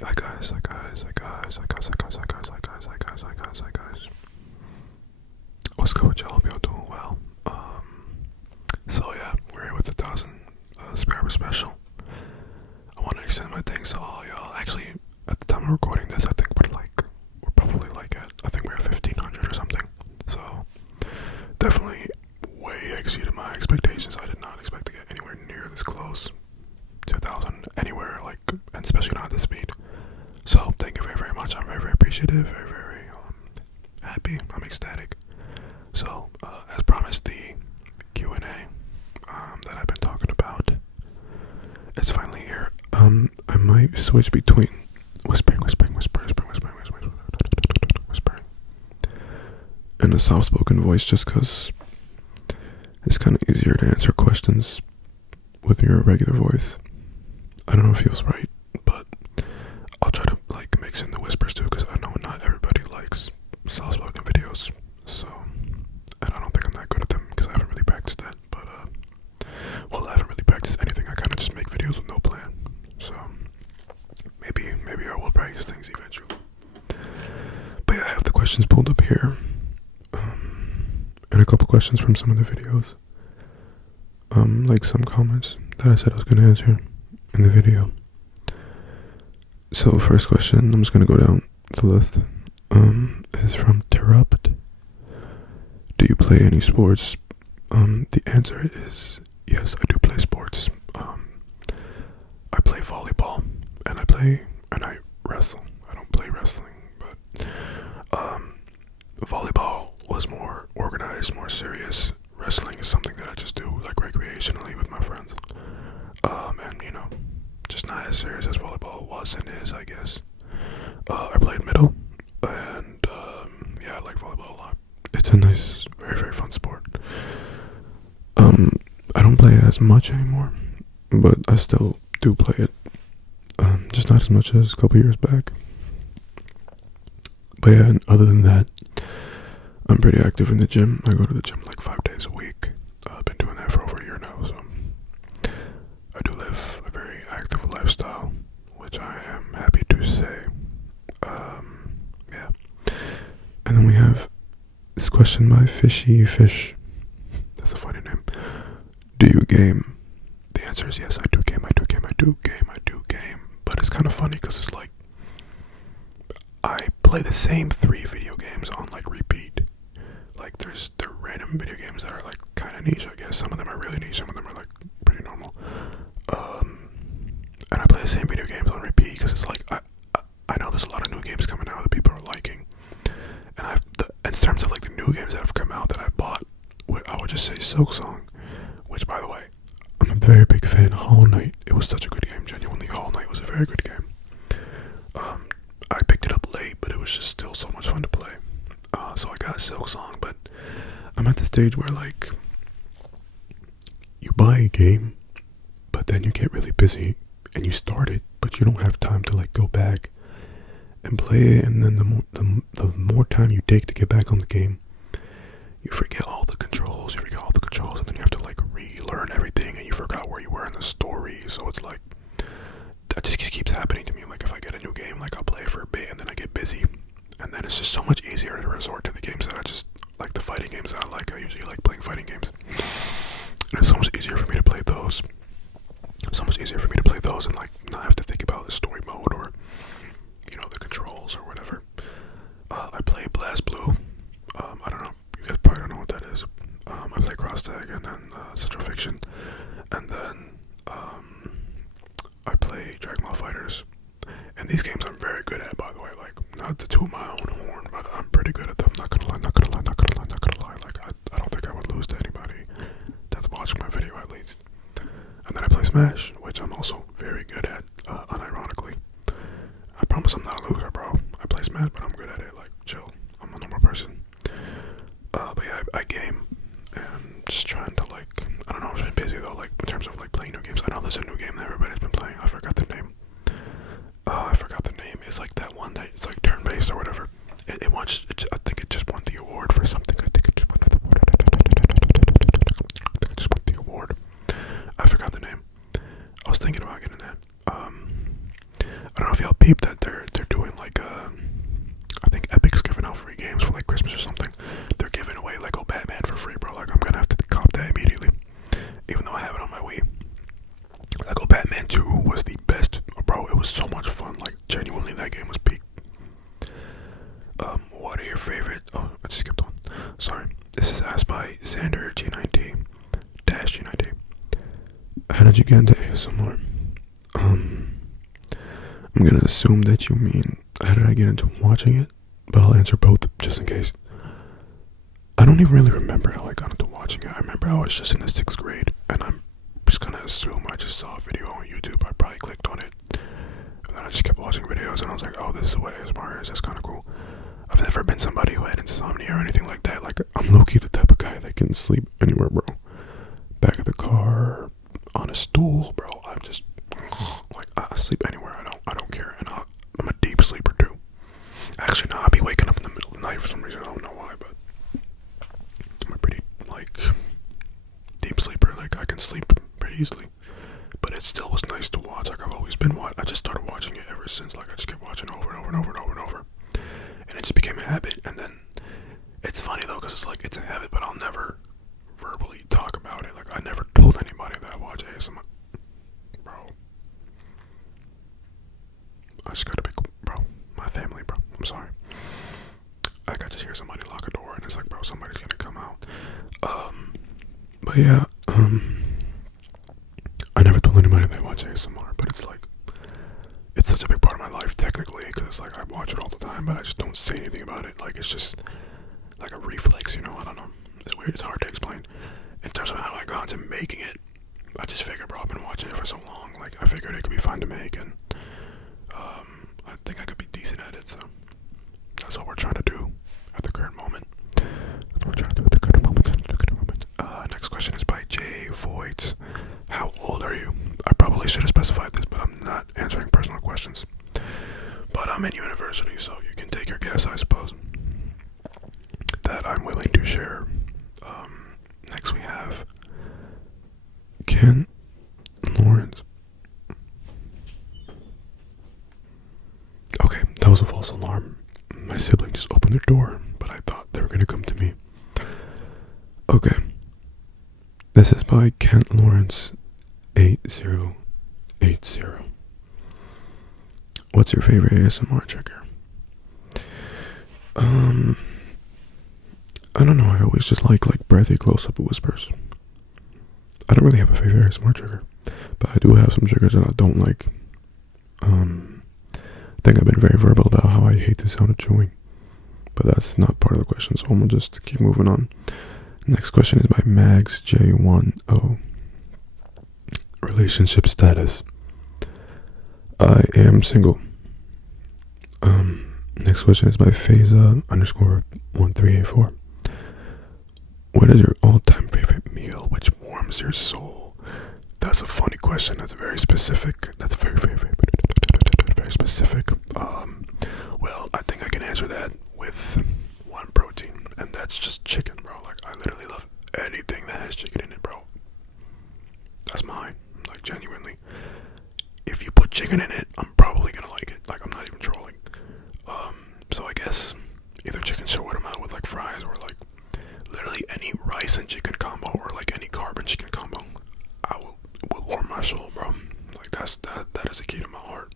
Hi guys, hi guys, hi guys, hi guys, hi guys, hi guys, hi guys, hi guys, hi guys, hi guys. What's good with y'all? Hope y'all doing well. So yeah, we're here with the 1000 subscriber special. I want to extend my thanks to all y'all. Actually, at the time of recording this, I think we're probably like at, I think we're at 1500 or something. So definitely way exceeded my expectations. I did not expect to get anywhere near this close. 2000 anywhere, like, and especially not at this speed. So thank you very, very much. I'm very, very appreciative, very, very happy. I'm ecstatic. So as promised, the Q&A that I've been talking about, it's finally here. I might switch between whispering, and a soft-spoken voice, just because it's kind of easier to answer questions with your regular voice. I don't know if it feels right, but I'll try to like mix in the whispers too, because I know not everybody likes soft-spoken videos. So, and I don't think I'm that good at them because I haven't really practiced that. But I haven't really practiced anything. I kind of just make videos with no plan. So maybe I will practice things eventually. But yeah, I have the questions pulled up here, and a couple questions from some of the videos. Like some comments that I said I was gonna answer in the video. So first question, I'm just gonna go down the list. Is from Terupt. Do you play any sports? The answer is yes, I do play sports. I play volleyball and I wrestle. I don't play wrestling, but volleyball was more organized, more serious. Wrestling is something that I just do like recreationally with my friends. And you know, just not as serious as volleyball was and is, I guess. I played middle, and yeah, I like volleyball a lot. It's a nice, very, very fun sport. I don't play it as much anymore, but I still do play it. Just not as much as a couple years back. But yeah, and other than that, I'm pretty active in the gym. I go to the gym like 5 days a week. I've been doing that for over a year now, so I do live a very active lifestyle, which I am happy to say. Yeah. And then we have this question by Fishy Fish. That's a funny name. Do you game? The answer is yes, I do game, I do game, I do game, I do game. But it's kind of funny because it's like I play the same 3 video games on like repeat. Like they're random video games that are like kind of niche, I guess. Some of them are really niche, some of them are like pretty normal. And I play the same video games on repeat because it's like I know there's a lot of new games coming out that people are liking. And in terms of like the new games that have come out that I bought, I would just say Silksong, which by the way, I'm a very big fan. Hollow Knight, it was such a good game. Genuinely, Hollow Knight was a very good game. I picked it up late, but it was just still so much fun to play. So I got Silksong, but I'm at the stage where like you buy a game, but then you get really busy and you start it, but you don't have time to like go back and play it. And then the more time you take to get back on the game, you forget all the controls. And then you have to like relearn everything, and you forgot where you were in the story. So it's like that just keeps happening to me. Like if I get a new game, like I'll play it for a bit, and then I get busy, and then it's just so much easier to resort to the games that I just like, the fighting games that I like. I usually like playing fighting games, and it's so much easier for me to play those. And like not have to think about the story mode or the controls or whatever. I play Blast Blue. I don't know. You guys probably don't know what that is. I play Cross Tag and then Central Fiction, and then I play Dragon Ball Fighters. And these games I'm very good at, by the way. Like, not to toot my own horn, but I'm pretty good at them. Not gonna lie. Like, I don't think I would lose to anybody that's watching my video at least. And then I play Smash, which I'm also very good at, unironically. I promise I'm not a loser, bro. I play Smash, but I'm good at it. Like, chill. I'm a normal person. But yeah, I game, and just trying to like, I don't know, I've been busy though, like in terms of like playing new games. I know there's a new game that everybody's been playing. I forgot the name. It's like that one that it's like turn-based or whatever. I don't know if y'all peeped that they're doing like I think Epic's giving out free games for like Christmas or something. They're giving away Lego Batman for free, bro. Like I'm gonna have to cop that immediately, even though I have it on my Wii. Lego Batman 2 was the best, bro. It was so much fun. Like genuinely, that game was peak. What are your favorite? Oh, I just skipped on. Sorry. This is asked by Xander G90 dash G90. How did you get into ASMR? I'm gonna assume that you mean how did I get into watching it, but I'll answer both just in case. I don't even really remember how I got into watching it. I remember I was just in the 6th grade, and I'm just gonna assume I just saw a video on YouTube. I probably clicked on it, and then I just kept watching videos, and I was like, oh, this is what ASMR is. That's kind of cool. I've never been somebody who had insomnia or anything like that. Like, I'm low-key the type of guy that can sleep anywhere, bro. Back of the car, on a stool, bro. I'm just like I sleep anywhere. I don't care, and I'm a deep sleeper too. Actually, no, I'll be waking up in the middle of the night for some reason. I don't know why, but I'm a pretty like deep sleeper. Like I can sleep pretty easily, but it still was nice to watch. Like I've always been I just started watching it ever since. Like I just kept watching over and over and over and over and over, and it just became a habit. And then it's funny though, because it's like it's a habit, but I'll never verbally talk about it. Like I never told anybody that I watch ASMR, bro. I just gotta be, bro. My family, bro. I'm sorry. Like I just hear somebody lock a door, and it's like, bro, somebody's gonna come out. But yeah, I never told anybody that I watch ASMR, but it's like, it's such a big part of my life technically, because it's like I watch it all the time, but I just don't say anything about it. Like it's just like a reflex, you know. I don't know. It's weird. It's hard to explain. In terms of how I got into making it, I just figured, bro, I've been watching it for so long. Like I figured it could be fun to make, and I think I could be decent at it. So that's what we're trying to do at the current moment. That's what we're trying to do at the current moment. Next question is by Jay Voids. How old are you? I probably should have specified this, but I'm not answering personal questions. But I'm in university, so you can take your guess, I suppose. That I'm willing to share. Next we have Ken Lawrence. Okay, that was a false alarm. My sibling just opened their door, but I thought they were going to come to me. Okay. This is by Kent Lawrence 8080. What's your favorite ASMR trigger? I don't know. I always just like breathy close-up whispers. I don't really have a favorite ASMR trigger, but I do have some triggers that I don't like. I think I've been very verbal about how I hate the sound of chewing, but that's not part of the question, so I'm gonna just keep moving on. Next question is by Mags J10. Relationship status. I am single. Next question is by Phasa _1384. What is your all-time favorite meal which warms your soul? That's a funny question. That's very specific. That's very specific. Well, I think I can answer that with one protein, and that's just chicken, bro. Like, I literally love anything that has chicken in it, bro. That's mine. Like, genuinely. If you put chicken in it, I'm probably gonna like it. Like, I'm not even trolling. So I guess either chicken shawarma with like fries, or like literally any rice and chicken combo, or like any carb and chicken combo. Will warm my soul, bro. Like that is a key to my heart.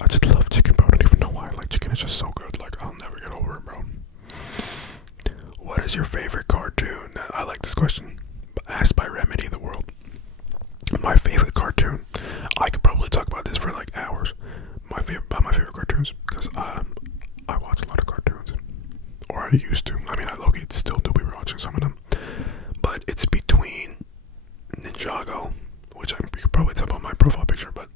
I just love chicken, bro. I don't even know why. Like chicken is just so good. Like I'll never get over it, bro. What is your favorite cartoon? I like this question. Asked by Remedy the World. My favorite cartoon. I could probably talk about this for like hours. My favorite cartoons, because I watch a lot of cartoons, or I used to. I mean, I low-key still do be watching some of them, but it's between Ninjago, which you could probably tell by my profile picture, but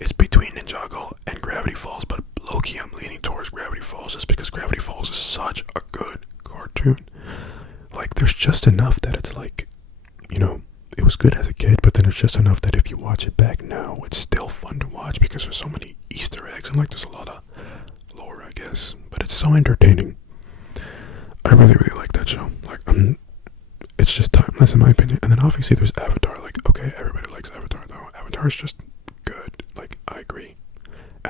it's between Ninjago and Gravity Falls. But low-key, I'm leaning towards Gravity Falls, just because Gravity Falls is such a good cartoon. Like, there's just enough that it's like, you know, it was good as a kid, but then it's just enough that if you watch it back now, it's still fun to watch, because there's so many Easter eggs, and like there's a lot of lore, I guess, but it's so entertaining. I really like that show. Like, it's just timeless in my opinion. And then obviously there's Avatar. Like, okay, everybody likes Avatar though. Avatar is just good. Like, I agree.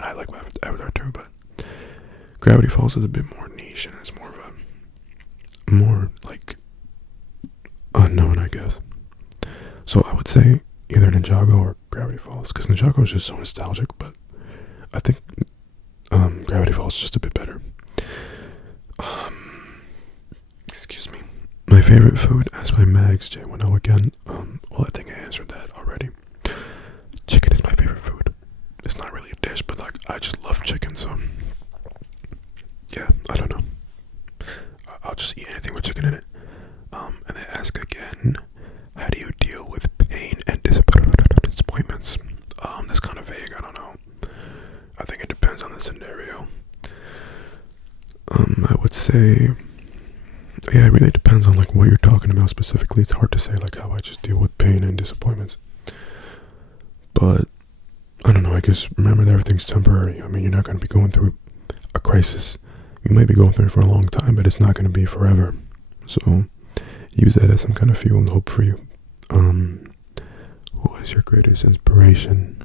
mean, I like Avatar too, but Gravity Falls is a bit more niche and it's more of a more like unknown, I guess. So I would say either Ninjago or Gravity Falls, because Ninjago is just so nostalgic, but I think Gravity Falls is just a bit better. Excuse me. My favorite food, asked by Mags J10 again. Well, I think I answered that already. Chicken is my favorite food. It's not really a dish, but like I just love chicken, so yeah, I don't know. I'll just eat anything with chicken in it. And they ask again, how do you deal with pain and disappointments? That's kind of vague. I don't know. I think it depends on the scenario. I would say, yeah, it really depends on like what you're talking about specifically. It's hard to say like how I just deal with pain and disappointments. But I don't know. I guess remember that everything's temporary. I mean, you're not going to be going through a crisis. You might be going through it for a long time, but it's not going to be forever. So use that as some kind of fuel and hope for you. Who is your greatest inspiration?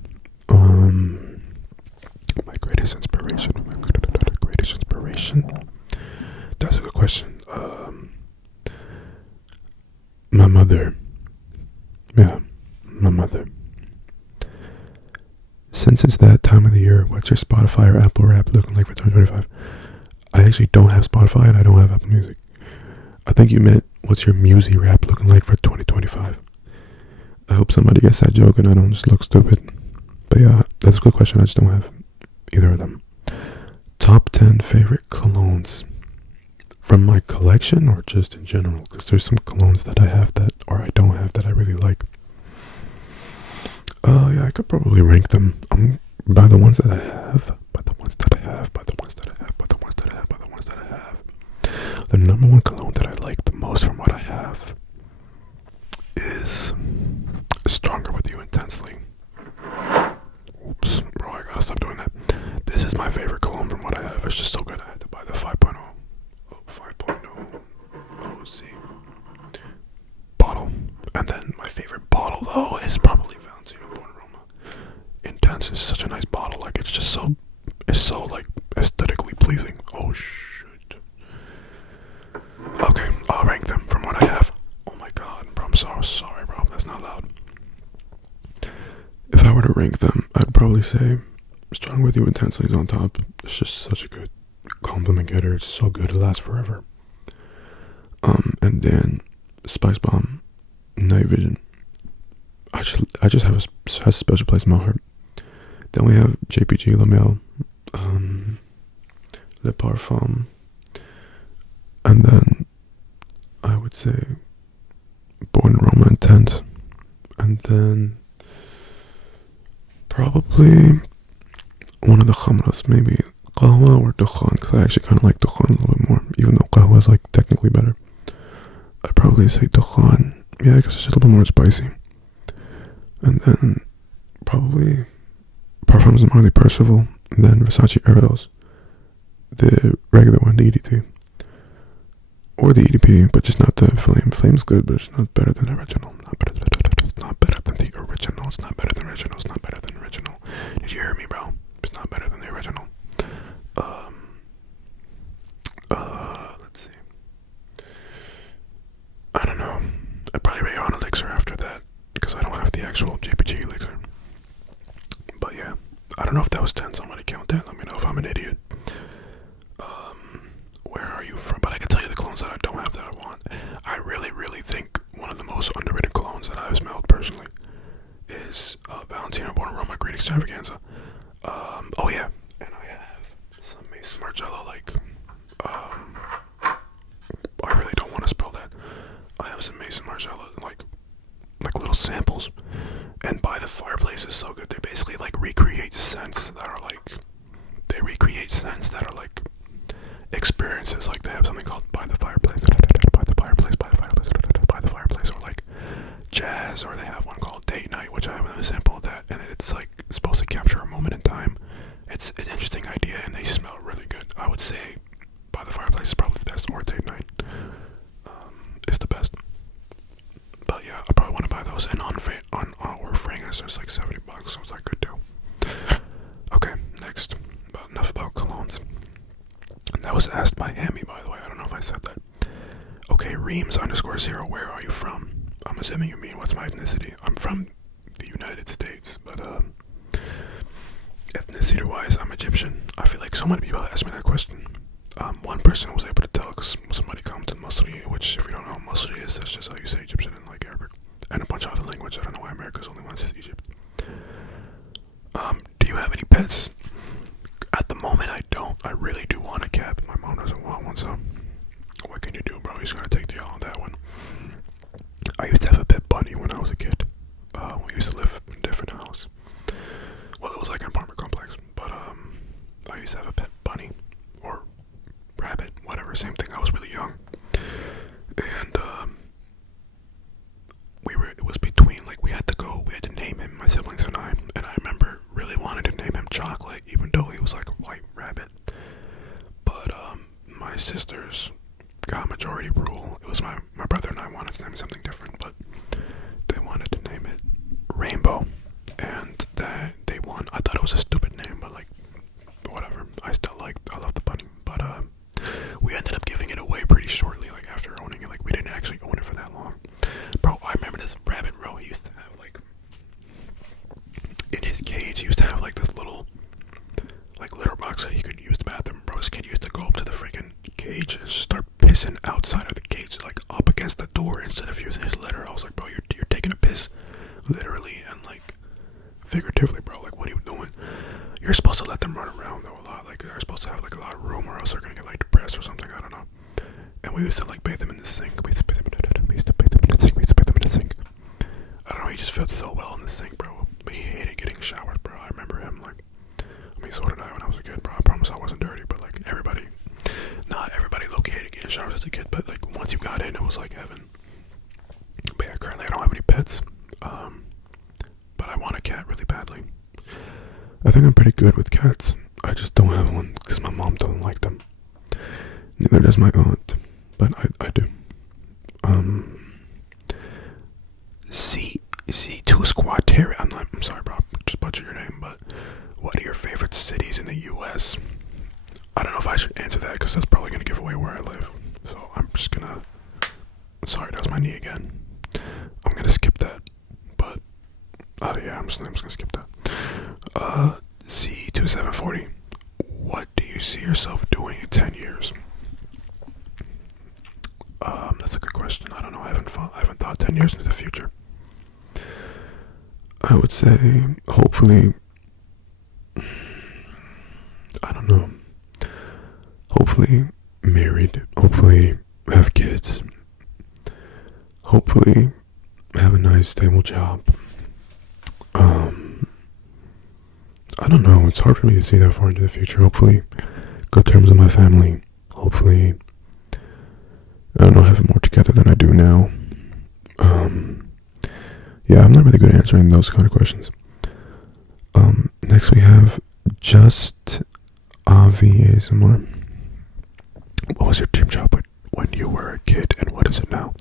My greatest inspiration. That's a good question. My mother. Yeah, my mother. Since it's that time of the year, what's your Spotify or Apple Rap looking like for 2025? I actually don't have Spotify and I don't have Apple Music. I think you meant what's your Musi Rap looking like for 2025? I hope somebody gets that joke and I don't just look stupid. But yeah, that's a good question. I just don't have either of them. Top 10 favorite colognes from my collection or just in general? Because there's some colognes that I have that, or I don't have that I really like. Yeah, I could probably rank them by the ones that I have, The number one cologne that I like the most from what I have is Stronger With You Intensely. Oops, bro, I gotta stop doing that. This is my favorite cologne from what I have. It's just so good. I had to buy the 5.0 OC bottle. And then my favorite bottle though is probably Valentino Born Aroma. Intense is such a nice bottle. Like it's so like aesthetically pleasing. Oh shit. Okay, I'll rank them from what I have. Oh my god, bro, I'm so sorry, bro. That's not loud. If I were to rank them, I'd probably say Strong With You Intensely is on top. It's just such a good compliment getter. It's so good, it lasts forever. And then Spice Bomb, Night Vision. I just have has a special place in my heart. Then we have JPG Lamel, Le Parfum, and then I would say Born Aroma Intense, and then probably one of the khamras, maybe Qahwa or Dukhan, because I actually kind of like Dukhan a little bit more, even though Qahwa is like technically better. I'd probably say Dukhan, yeah, because it's just a little bit more spicy. And then probably Parfums of Marley Percival, and then Versace Eros, the regular one, the EDT. Or the EDP, but just not the Flame. Flame's good, but it's not better than the original. It's not better than the original. It's not better than the original. It's not better than the original. Did you hear me, bro? It's not better than the original. Let's see. I don't know. I'd probably rate on Elixir after that, because I don't have the actual JPG Elixir. But yeah, I don't know if that was 10. Somebody count that. Let me know if I'm an idiot. Where are you from? But I can tell you the colognes that I don't have that I want. I really, really think one of the most underrated colognes that I've smelled personally is Valentino Born Aroma Green Extravaganza. Oh yeah, and I have some Mason Margiela. Like, I really don't want to spill that. I have some Mason Margiela, like little samples. And By the Fireplace is so good. They basically like recreate scents that are like experiences. Like they have something called By the Fireplace, or like jazz, or they have one called Date Night, which I have a sample of that, and it's like supposed to capture a moment in time. It's an interesting idea, and they smell really good. I would say By the Fireplace is probably the best, or Date Night is the best. But yeah, I probably want to buy those. And on our fragrance, there's like $70, so it's like good deal. Okay, next. asked by Hammy, by the way. I don't know if I said that. Okay, Reams_0, where are you from? I'm assuming you mean what's my ethnicity. I'm from the United States, but ethnicity-wise, I'm Egyptian. I feel like so many people ask me that question. One person was able to tell because somebody commented Masri, which if you don't know what Masri is, that's just how you say Egyptian in like Arabic. And a bunch of other languages. I don't know why America's only one says Egypt. Do you have any pets? At the moment, I don't. I really do want a cat, but my mom doesn't want one, so what can you do, bro? He's gonna take the L on that one. I used to have a pet bunny when I was a kid. We used to live in a different house. Well, it was like an apartment complex, but I used to have a pet bunny or rabbit, whatever, same thing. I was really young, and it was between, like, we had to name him, my siblings and I remember really wanting to name him Chocolate, even though he was like a white rabbit. But my sisters got majority rule. It was my brother and I wanted to name it something different, but they wanted to name it Rainbow, and they won. I thought it was a stupid name, but like, whatever. I love the bunny, but we ended up giving it away pretty shortly, like after owning it. Like, we didn't actually own it for that long. Bro, I remember this rabbit, bro. He used to have like, in his cage, he used to have like this little, like, litter box that he could use the bathroom. Bro, this kid used to go up to the freaking cage and start pissing outside of the cage, like up against the door instead of using his litter. I was like, bro, you're taking a piss, literally and like figuratively, bro. Like, what are you doing? You're supposed to let them run around though a lot. Like, they're supposed to have like a lot of room, or else they're gonna get like depressed or something. I don't know. And we used to like bathe them in the sink. We used to bathe them in the sink. I don't know. He just felt so well in the sink, bro. But he hated getting showers, bro. I remember him like. I mean, so did I when I was a kid, bro. I promise I wasn't dirty, but like not everybody low-key hated getting showers as a kid, but like once you got in, it was like heaven. But yeah, currently I don't have any pets, but I want a cat really badly. I think I'm pretty good with cats. I just don't have one because my mom doesn't like them. Neither does my aunt, but I do. C2 Squateri. I'm sorry, bro. Just butchered your name, but what are your favorite cities in the U.S.? I don't know if I should answer that because that's probably gonna give away where I live. So I'm just gonna. Sorry, that was my knee again. I'm gonna skip that. But yeah, I'm just gonna skip that. C2740. What do you see yourself doing in 10 years? That's a good question. I don't know. I haven't thought 10 years into the future. I would say, hopefully, I don't know. Hopefully married. Hopefully have kids. Hopefully have a nice stable job. I don't know. It's hard for me to see that far into the future. Hopefully good terms with my family. Hopefully, I don't know, have it more together than I do now. Yeah, I'm not really good at answering those kind of questions. Next we have Just ASMR. What was your dream job when you were a kid, and what is it now?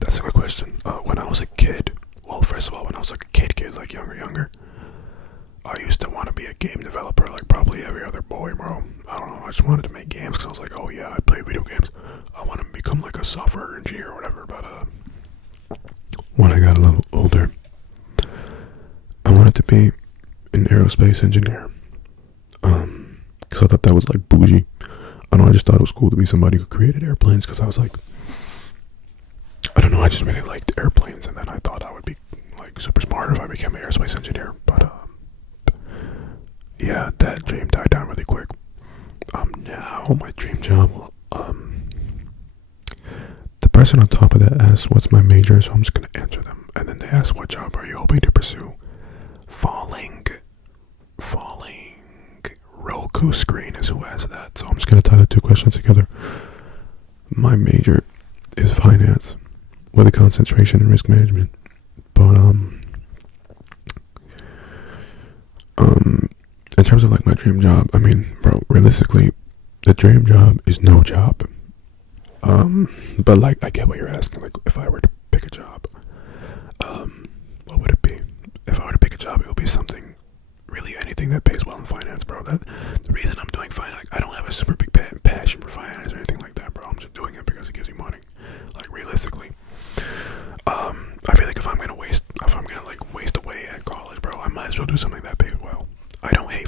That's a good question. When I was a kid, well, first of all, when I was like a kid, like younger, I used to want to be a game developer, like probably every other boy, bro. I don't know, I just wanted to make games because I was like, oh yeah, I play video games. I want to become like a software engineer or whatever, but when I got a little older, I wanted to be an aerospace engineer. Because I thought that was like bougie. I don't know, I just thought it was cool to be somebody who created airplanes, because I was like, I don't know, I just really liked airplanes, and then I thought I would be like super smart if I became an aerospace engineer, but yeah, that dream died down really quick. Now my dream job, the person on top of that asked what's my major, so I'm just gonna answer them, and then they asked what job are you hoping to pursue. Falling Roku screen is who asked that, so I'm just gonna tie the two questions together. My major is finance with a concentration in risk management, but in terms of like my dream job, I mean, bro, realistically, the dream job is no job. But like, I get what you're asking. Like, if I were to pick a job, what would it be? If I were to pick a job, it would be something, really anything that pays well in finance, bro. That the reason I'm doing finance, like, I don't have a super big passion for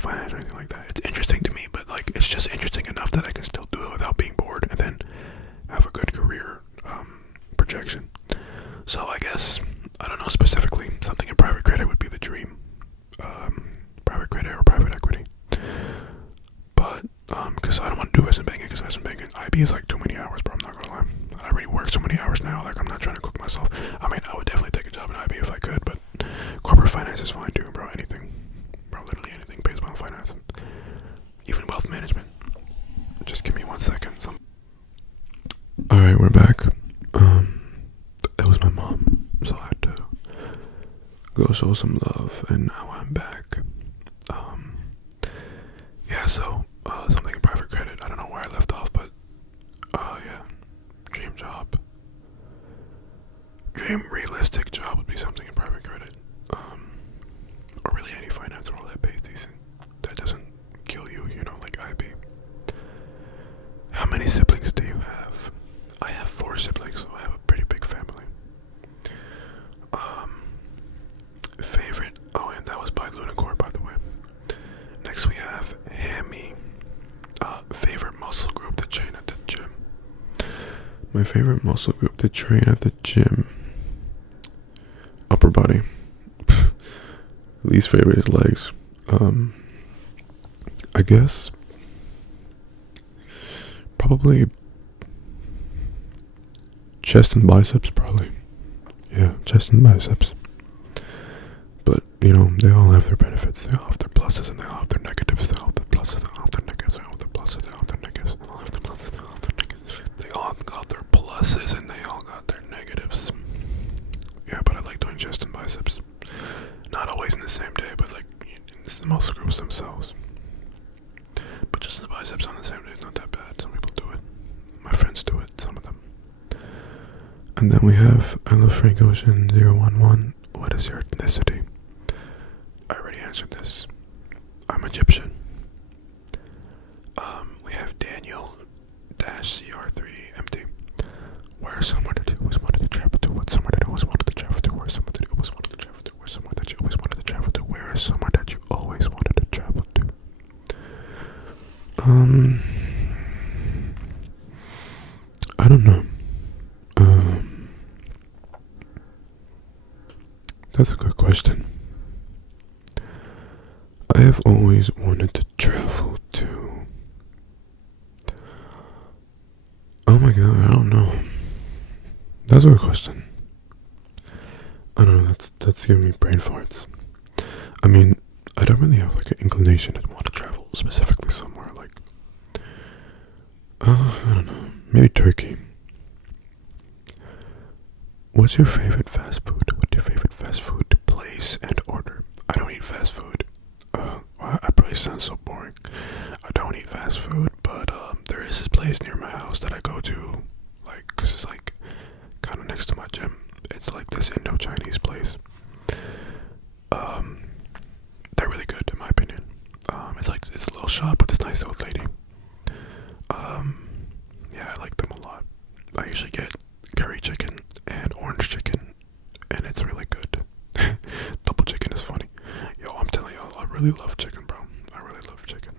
finance or anything like that. It's interesting to me, but like it's just interesting enough that I can still do it without being bored, and then have a good career projection. So I guess I don't know specifically. Something in private credit would be the dream. Private credit or private equity. But because I don't want to do investment banking, because investment banking IB is like too many hours, bro. I'm not gonna lie. I already work so many hours now. Like I'm not trying to cook myself. I mean, I would definitely take a job in IB if I could, but corporate finance is fine too, bro. Anything, bro. Literally anything based on finance, even wealth management. Just give me 1 second. All right, we're back. That was my mom, so I had to go show some love, and now I'm back. Yeah, so something in private credit. I don't know where I left off, but yeah, dream job, dream realistic job would be something in private credit, or really any finance role that pays decent, that doesn't kill you, you know, like IB. How many siblings do you have? I have 4 siblings, so I have a pretty big family. Favorite, oh, and that was by Lunacore, by the way. Next we have Hammy. Favorite muscle group to train at the gym. My favorite muscle group to train at the gym. Upper body. Least favorite is legs. I guess probably chest and biceps, probably. Yeah, chest and biceps. But, you know, they all have their benefits. They all have their pluses and they all have their negatives. They all have their pluses, they all have their negatives. They all have their pluses, they all have their negatives. They all have their pluses, they all have their negatives. They all got their pluses and they all got their negatives. Yeah, but I like doing chest and biceps. Not always in the same day, but like in the muscle groups themselves. But just the biceps on the same day is not that bad. Some people do it. My friends do it, some of them. And then we have I love Frank Ocean 011. What is your ethnicity? I already answered this. I'm Egyptian. We have Daniel-CR3MT. Where is somewhere that you always wanted to travel to? What's somewhere that you always wanted to travel to? Where is somewhere that you always wanted to travel to? Where is somewhere that you always wanted to travel to? Where is somewhere that you always wanted to travel to? I don't know. That's a good question. I have always wanted to travel to... Oh my god, I don't know. That's a good question. I don't know, that's giving me brain farts. I mean, I don't really have like an inclination to want to travel specifically somewhere like... I don't know, maybe Turkey. What's your favorite fast food? What's your favorite fast food place and order? I don't eat fast food. I probably sound so boring. I don't eat fast food, but there is this place near my house that I go to, like, cause it's like kind of next to my gym. It's like this Indo-Chinese place. They're really good in my opinion. It's a little shop with this nice old lady. Yeah, I like them a lot. I usually get curry chicken and orange chicken, and it's really good. Double chicken is funny. Yo, I'm telling y'all, I really love chicken, bro. I really love chicken.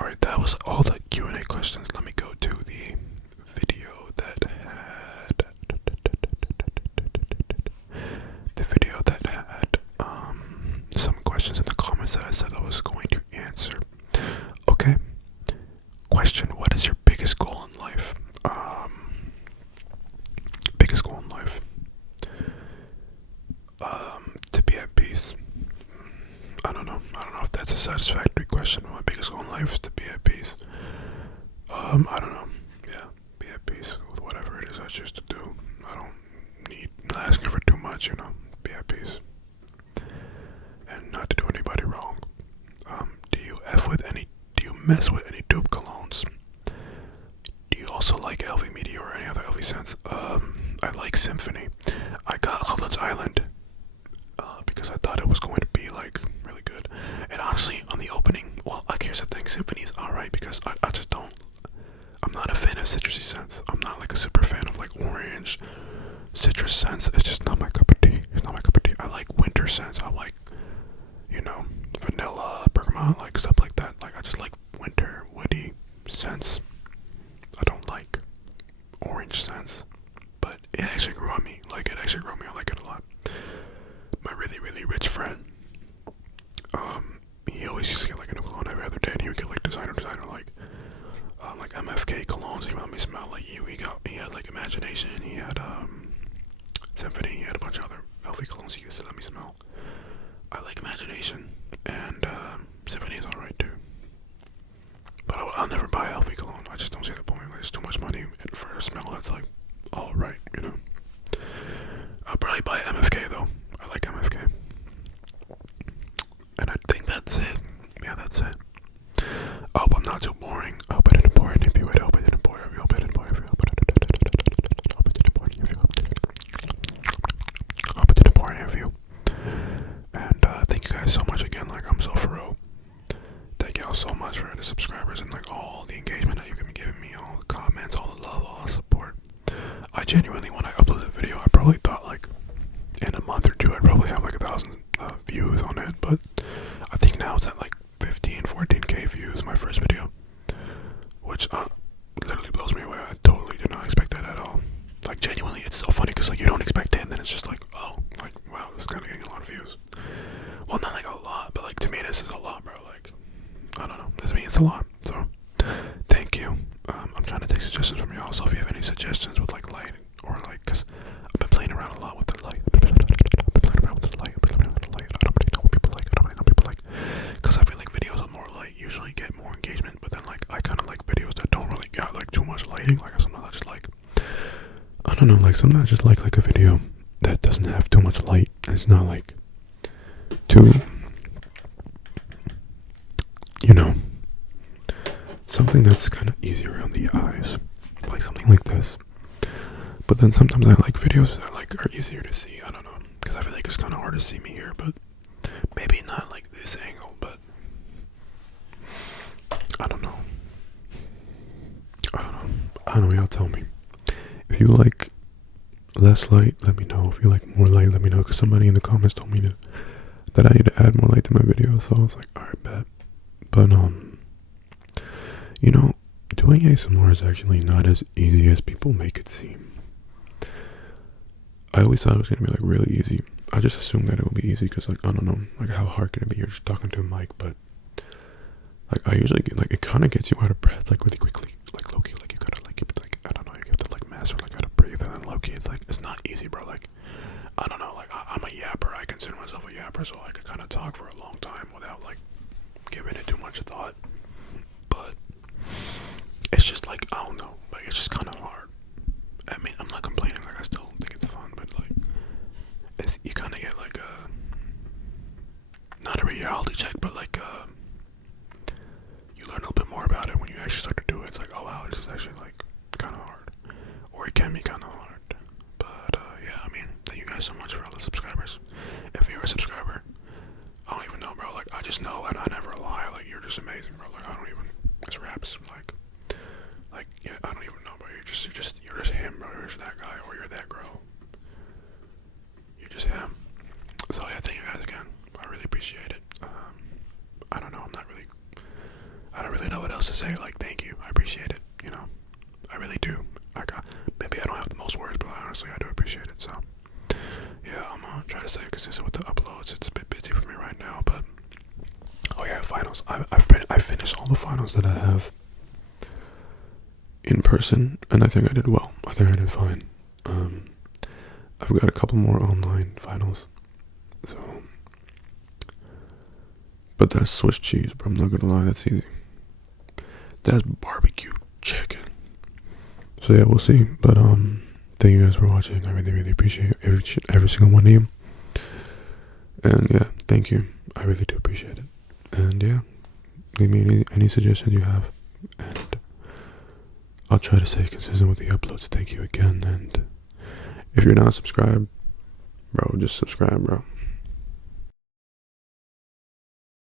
Alright, that was all the Q&A questions. Let me go to the video that had some questions in the comments that I said I was going to answer. Okay. Question, what is your biggest goal in life? Biggest goal in life? To be at peace. I don't know if that's a satisfactory question. My biggest goal in life is to be at peace. I don't know. Yeah, be at peace with whatever it is I choose to do. Not asking for too much, you know. Be at peace. And not to do anybody wrong. Do you mess with any dupe colognes? Do you also like LV Media or any other LV scents? I like Symphony. I got Colognes Island because I thought it was going to be like really good. And honestly, on the opening, well, like here's the thing, Symphony's alright because I just don't. I'm not a fan of citrusy scents. I'm not like a super fan of like orange citrus scents. It's just not my cup of tea. It's not my cup of tea. I like winter scents. I like, you know, vanilla, bergamot, like not too boring. I hope I didn't bore any of you. I hope I didn't bore you. I hope I didn't bore you. I hope I didn't bore any of you. I hope I didn't bore any of you. And thank you guys so much again. Like, I'm so for real. Thank y'all so much for the subscribers and like all the engagement that you've been giving me, all the comments, all the love, all the support. I genuinely, when I uploaded the video, I probably thought like in a month or two I'd probably have like 1,000 views on it, but I think now it's at like 14k views, my first video, which literally blows me away. I totally did not expect that at all. Like, genuinely, it's so funny because like you don't expect it, and then it's just like, oh, like, wow, this is kind of getting a lot of views. Well, not like a lot, but like to me this is a lot, bro. Like, I don't know, to me it's a lot. So thank you. I'm trying to take suggestions from y'all, so if you have any suggestions with like lighting or like, because I've been playing around a lot with the light. I don't really know what people like. I don't really know what people like, because I feel like videos with more light usually get more engagement, but then like I kind of like videos that don't really got like too much lighting. Like sometimes I just like, I don't know, like sometimes I just like a video that doesn't have too much light. It's not like too, you know, something that's kind of easier on the eyes, like something like this. But then sometimes I like videos that like are easier to see. I don't know, because I feel like it's kind of hard to see me here, but maybe not like this angle, but I don't know. I don't know, y'all tell me. If you like less light, let me know. If you like more light, let me know, because somebody in the comments told me that I need to add more light to my video, so I was like, alright, bet. But you know, doing ASMR is actually not as easy as people make it seem. I always thought it was gonna be like really easy. I just assumed that it would be easy because, like, I don't know, like how hard can it be? You're just talking to a mic, but like I usually get, like, it kind of gets you out of breath like really quickly. Like low key, like you gotta like I don't know, you have to like master like how to breathe, and then low key it's like it's not easy, bro. Like, I don't know, like I'm a yapper. I consider myself a yapper, so I could kind of talk for a long time without like giving it too much thought. But it's just like, I don't know, like it's just kind of hard. I mean, I'm not complaining, like I still think it's fun, but like it's, you kind of get like not a reality check, but like you learn a little bit more about it when you actually start to do it. It's like, oh wow, this is actually like kind of hard, or it can be kind of hard. But yeah, I mean, thank you guys so much for all the subscribers. If you're a subscriber, I don't even know, bro. Like, I just know, and I never lie. Like, you're just amazing, bro. Like, I don't even, it's raps. Like, yeah, I don't even know, bro. You're just him, bro. You're just that guy, or you're that girl. You're just him. So yeah, thank you guys again. I really appreciate it. I don't know. I don't really know what else to say. Like, thank you. I appreciate it. You know, I really do. Maybe I don't have the most words, but honestly, I do appreciate it. So yeah, I'm gonna try to stay consistent with the uploads. It's a bit busy for me right now, but oh yeah, finals. I finished all the finals that I have in person, and I think I did well. I think I did fine. I've got a couple more online finals, so, but that's Swiss cheese, but I'm not gonna lie, that's easy. That's barbecue chicken. So yeah, we'll see. But thank you guys for watching. I really appreciate every single one of you. And yeah, thank you. I really do appreciate it. And yeah, leave me any suggestions you have, and I'll try to stay consistent with the uploads. Thank you again. And if you're not subscribed, bro, just subscribe, bro.